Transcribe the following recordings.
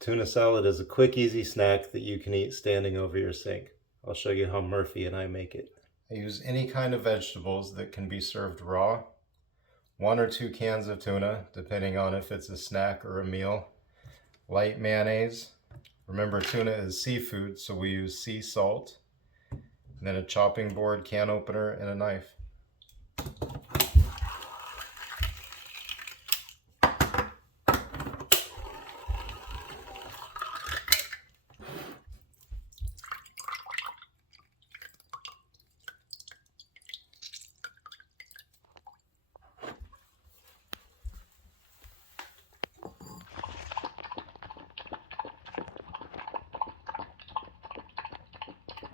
Tuna salad is a quick, easy snack that you can eat standing over your sink. I'll show you how Murphy and I make it. I use any kind of vegetables that can be served raw. 1 or 2 cans of tuna, depending on if it's a snack or a meal. Light mayonnaise. Remember, tuna is seafood, so we use sea salt. And then a chopping board, can opener, and a knife.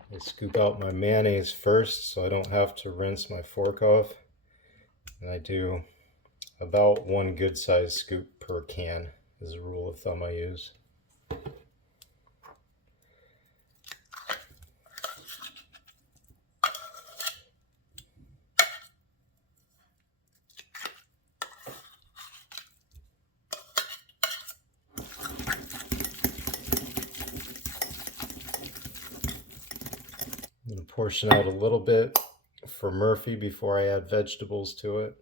I scoop out my mayonnaise first so I don't have to rinse my fork off. And I do about 1 good sized scoop per can is a rule of thumb I use. I'm going to portion out a little bit for Murphy before I add vegetables to it.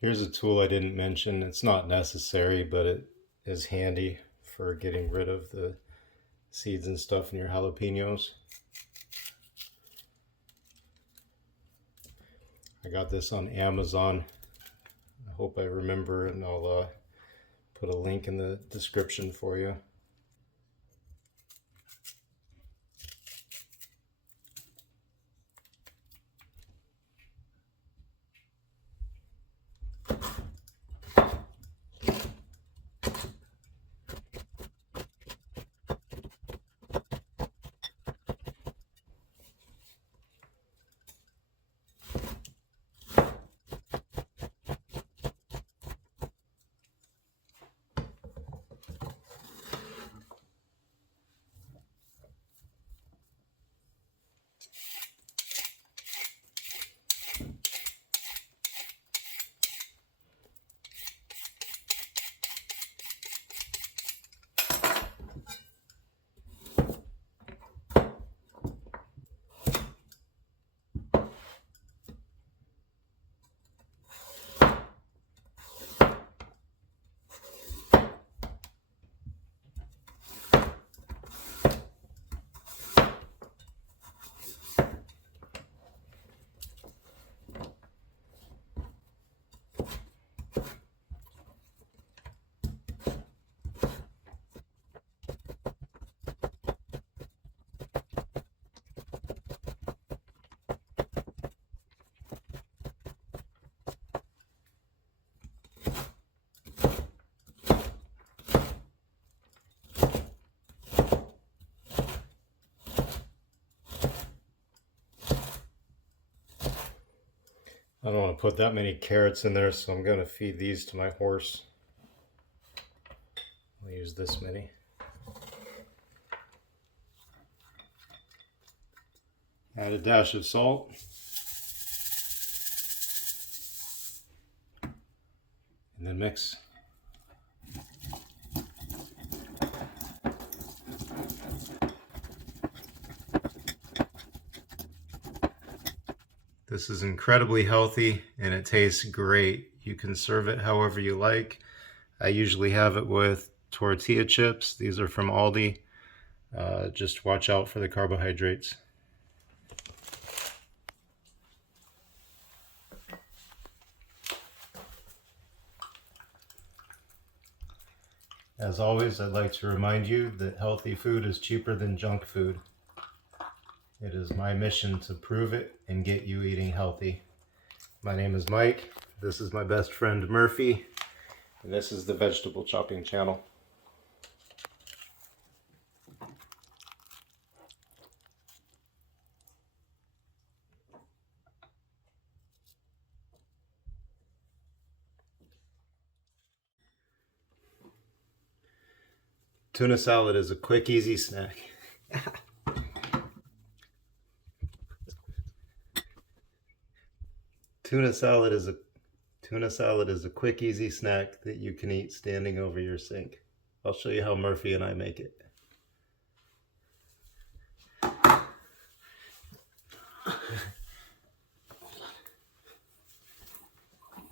Here's a tool I didn't mention. It's not necessary, but it is handy for getting rid of the seeds and stuff in your jalapenos. I got this on Amazon. I hope I remember, and I'll put a link in the description for you. I don't want to put that many carrots in there, so I'm going to feed these to my horse. I'll use this many. Add a dash of salt. And then mix. This is incredibly healthy and it tastes great. You can serve it however you like. I usually have it with tortilla chips. These are from Aldi. Just watch out for the carbohydrates. As always, I'd like to remind you that healthy food is cheaper than junk food. It is my mission to prove it and get you eating healthy. My name is Mike. This is my best friend Murphy. And this is the Vegetable Chopping Channel. Tuna salad is a quick, easy snack. Tuna salad is a quick, easy snack that you can eat standing over your sink. I'll show you how Murphy and I make it.